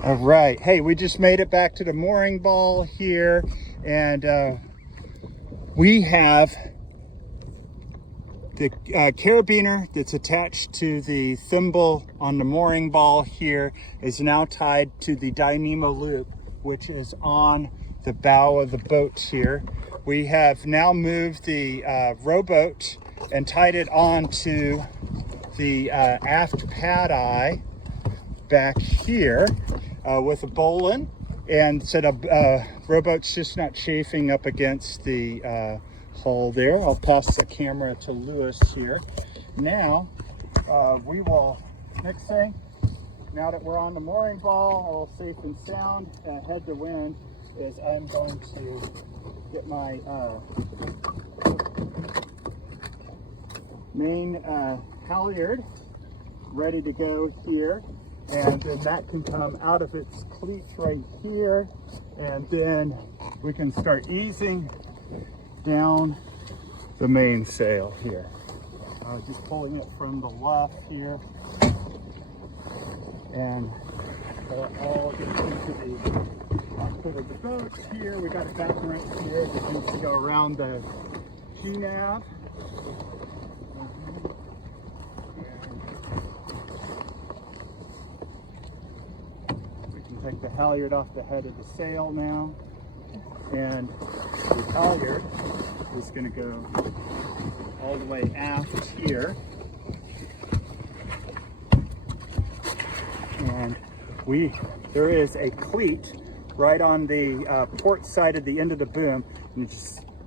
All right, hey, we just made it back to the mooring ball here, and we have the carabiner that's attached to the thimble on the mooring ball here is now tied to the dynamo loop, which is on the bow of the boat here. We have now moved the rowboat and tied it onto the aft pad eye back here with a bowline, and so the rowboat's just not chafing up against the hull there. I'll pass the camera to Lewis here. Now we will, next thing, now that we're on the mooring ball, all safe and sound, head to wind, is I'm going to get my main halyard ready to go here, and then that can come out of its cleats right here, and then we can start easing down the mainsail here. Just pulling it from the left here, and all gets into the output of the boat here. We got a back right here that needs to go around the G-nav. Take the halyard off the head of the sail now, and the halyard is going to go all the way aft here, and there is a cleat right on the port side of the end of the boom, and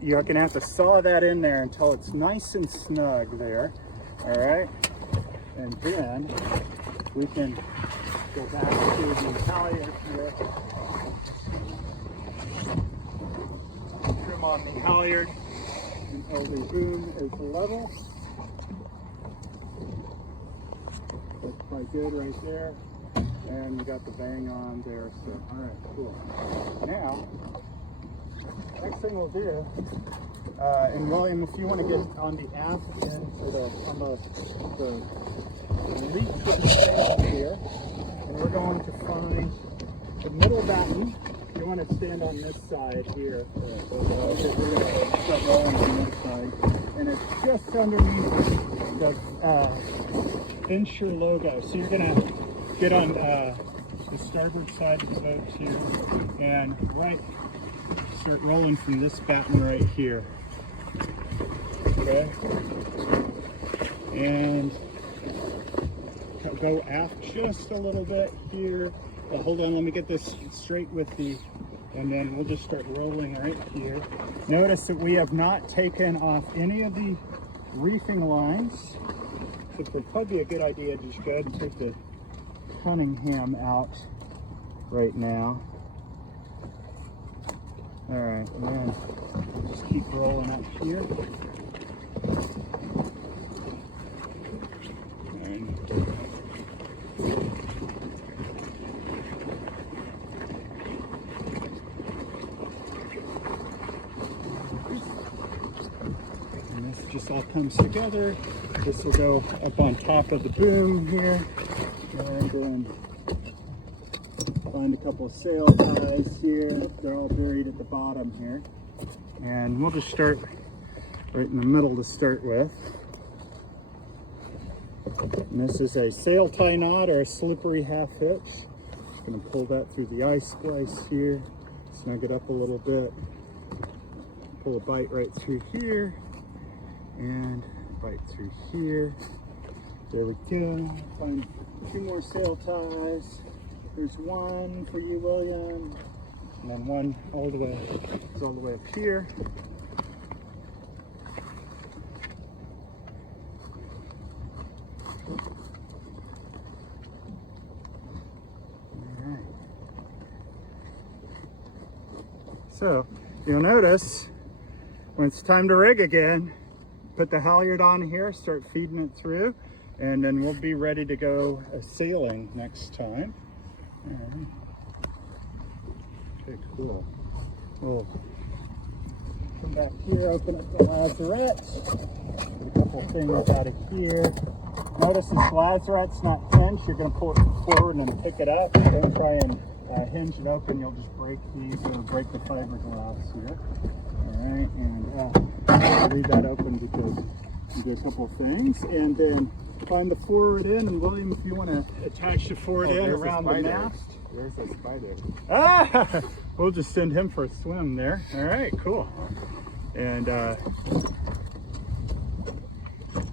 you're going to have to saw that in there until it's nice and snug there. All right, and then we can go back to the halyard here. Trim on the halyard until the boom is level. That's quite good right there. And we got the bang on there. So, all right, cool. Now, next thing we'll do, and William, if you want to get on the aft end, on the reach of the sail here, and we're going to find the middle batten. You want to stand on this side here. We're going to start rolling on this side. And it's just underneath the Venture logo. So you're going to get on the starboard side of the boat here, and start rolling from this batten right here. Okay? And go aft just a little bit here. Hold on, let me get this straight with and then we'll just start rolling right here. Notice that we have not taken off any of the reefing lines. So it would probably be a good idea to just go ahead and take the Cunningham out right now. All right, and then just keep rolling up here. Just all comes together. This will go up on top of the boom here, and then find a couple of sail ties here. They're all buried at the bottom here, and we'll just start right in the middle to start with. And this is a sail tie knot or a slippery half hitch. Just going to pull that through the ice splice here, snug it up a little bit, pull a bite right through here, and right through here. There we go. Find 2 more sail ties. There's one for you, William, and then one all the way up here. All right. So you'll notice when it's time to rig again, put the halyard on here, start feeding it through, and then we'll be ready to go sailing next time. Okay, cool. We'll come back here, open up the lazarette, get a couple things out of here, Notice this lazarette's not hinged. You're going to pull it forward and pick it up. Don't try and hinge it open. You'll just break these or break the fiberglass here. All right, and leave that open because you get a couple of things. And then find the forward end. And William, if you want to attach the forward end around the mast. There's a spider. Ah! We'll just send him for a swim there. All right, cool. And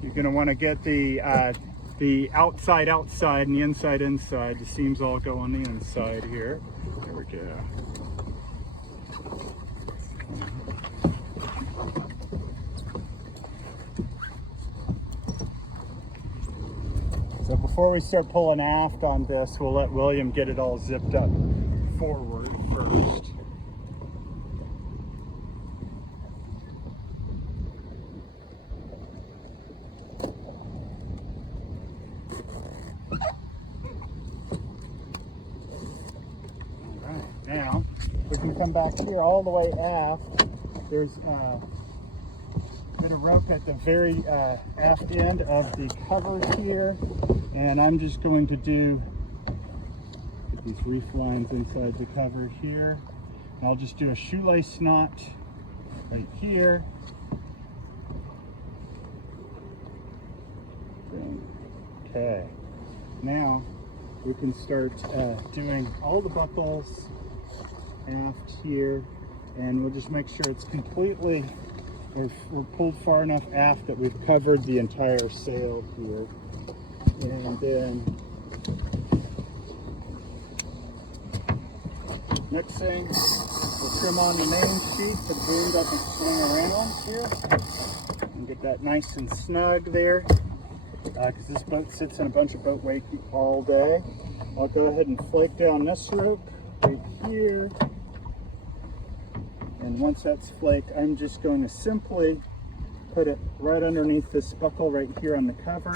you're going to want to get the outside and the inside. The seams all go on the inside here. There we go. So before we start pulling aft on this, we'll let William get it all zipped up forward first. Now, we can come back here all the way aft. There's a bit of rope at the very aft end of the cover here. And I'm just going to do these reef lines inside the cover here. And I'll just do a shoelace knot right here. Okay. Now we can start doing all the buckles aft here, and we'll just make sure it's completely, we're pulled far enough aft that we've covered the entire sail here. And then next thing, we'll trim on the main sheet so the boom doesn't swing around here, and get that nice and snug there, because this boat sits in a bunch of boat weight all day. I'll go ahead and flake down this rope right here. And once that's flaked, I'm just going to simply put it right underneath this buckle right here on the cover,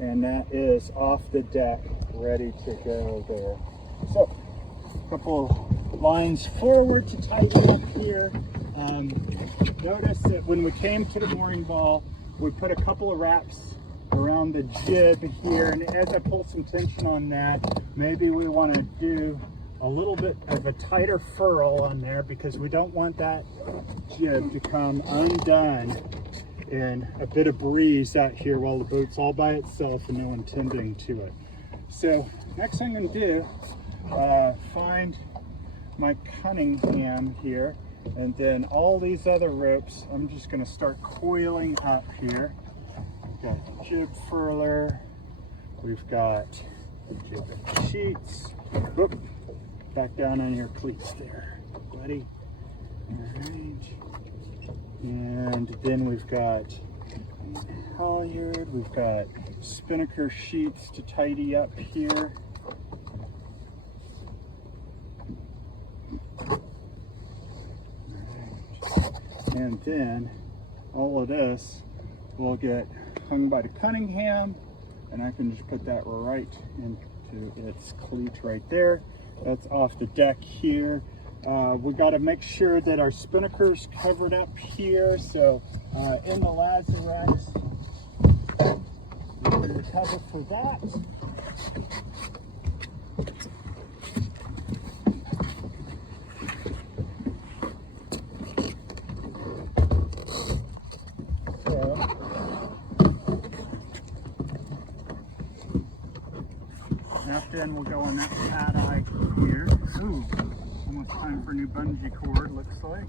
and that is off the deck, ready to go there. So, a couple lines forward to tighten up here. Notice that when we came to the mooring ball, we put a couple of wraps around the jib here, and as I pull some tension on that, maybe we want to do a little bit of a tighter furl on there, because we don't want that jib to come undone in a bit of breeze out here while the boat's all by itself and no one tending to it. So next thing I'm going to do, find my Cunningham here, and then all these other ropes I'm just going to start coiling up here. We've got jib furler, we've got jib sheets. Whoop. Back down on your cleats there, buddy. All right. And then we've got halyard, we've got spinnaker sheets to tidy up here. And then all of this will get hung by the Cunningham, and I can just put that right into its cleat right there. That's off the deck here. We got to make sure that our spinnaker's covered up here. So in the lazarette, we're going to cover for that. Then we'll go on that cat eye here. Ooh, almost time for a new bungee cord, looks like.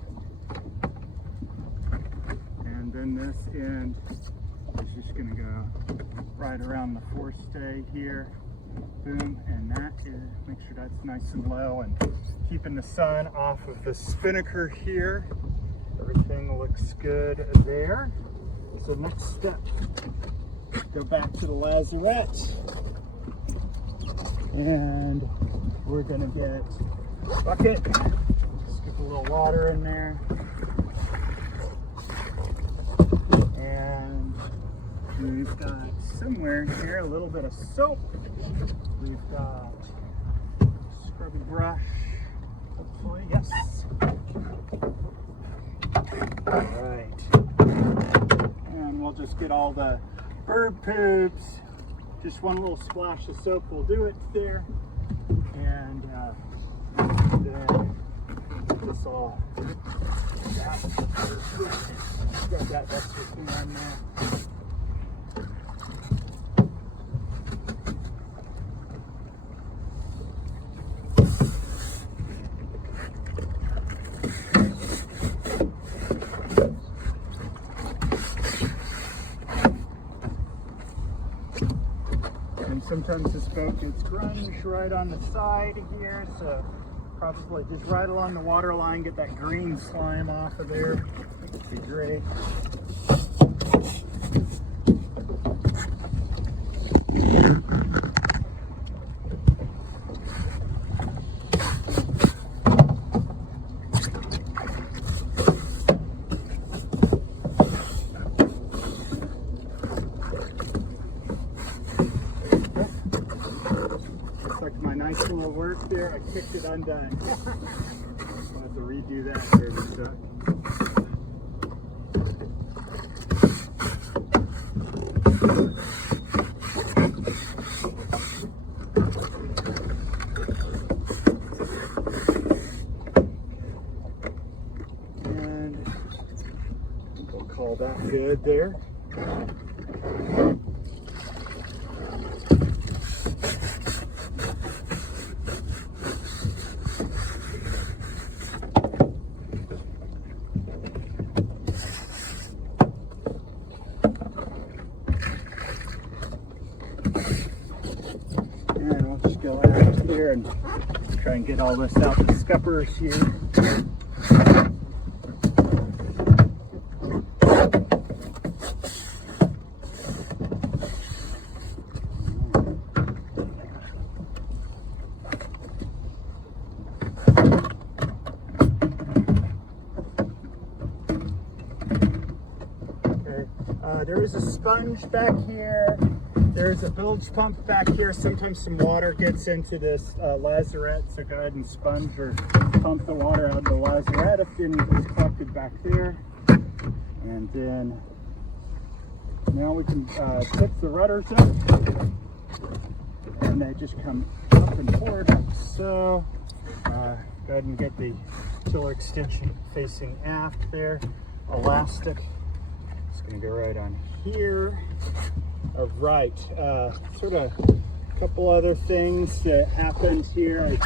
And then this end is just going to go right around the forestay here. Boom, and that is, make sure that's nice and low and keeping the sun off of the spinnaker here. Everything looks good there. So next step, go back to the lazarette. And we're gonna get a bucket, skip a little water in there, and we've got somewhere in here a little bit of soap. We've got scrubby brush, hopefully, yes. All right, and we'll just get all the bird poops just one little splash of soap will do it there. And then this all that's just on there. And sometimes this boat gets grunge right on the side here, so probably just right along the water line, get that green slime off of there. That'd be great. Nice little work there. I kicked it undone. I'll have to redo that here in a sec. And we'll call that good there. And we'll just go out here and try and get all this out the scuppers here. There is a sponge back here. There's a bilge pump back here. Sometimes some water gets into this lazarette, so go ahead and sponge or pump the water out of the lazarette if any is collected back there. And then now we can pick the rudders up, and they just come up and forward like so. Go ahead and get the tiller extension facing aft there. Elastic. It's going to go right on here. Right, sort of a couple other things that happened here.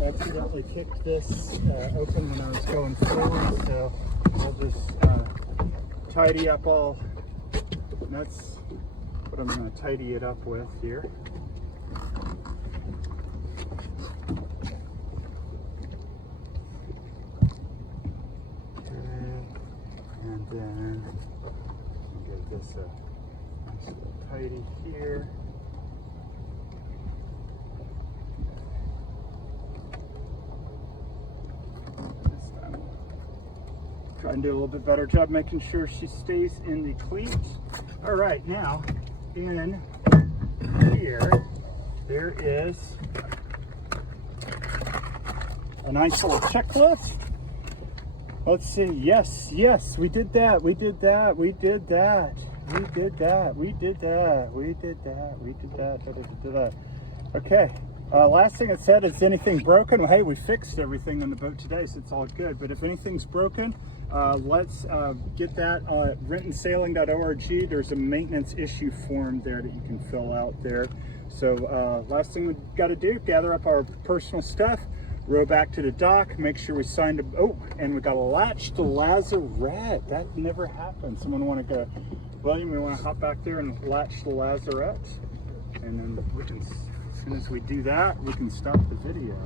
I accidentally kicked this open when I was going forward, so I'll just tidy up all. That's what I'm going to tidy it up with here. And then get this nice little tidy here. This time we'll try and do a little bit better job making sure she stays in the cleat. All right, now in here there is a nice little checklist. Let's see. Yes, yes, we did that. We did that. We did that. We did that. We did that. We did that. We did that. Da, da, da, da, da. Okay. Last thing it said, is anything broken? Well, hey, we fixed everything on the boat today, so it's all good. But if anything's broken, let's get that on rentandsailing.org. There's a maintenance issue form there that you can fill out there. So last thing we've got to do, gather up our personal stuff, row back to the dock, make sure we signed a, oh, and we got to latch the lazarette. That never happened. Someone want to go, William, we want to hop back there and latch the lazarette, and then we can, as soon as we do that, we can stop the video.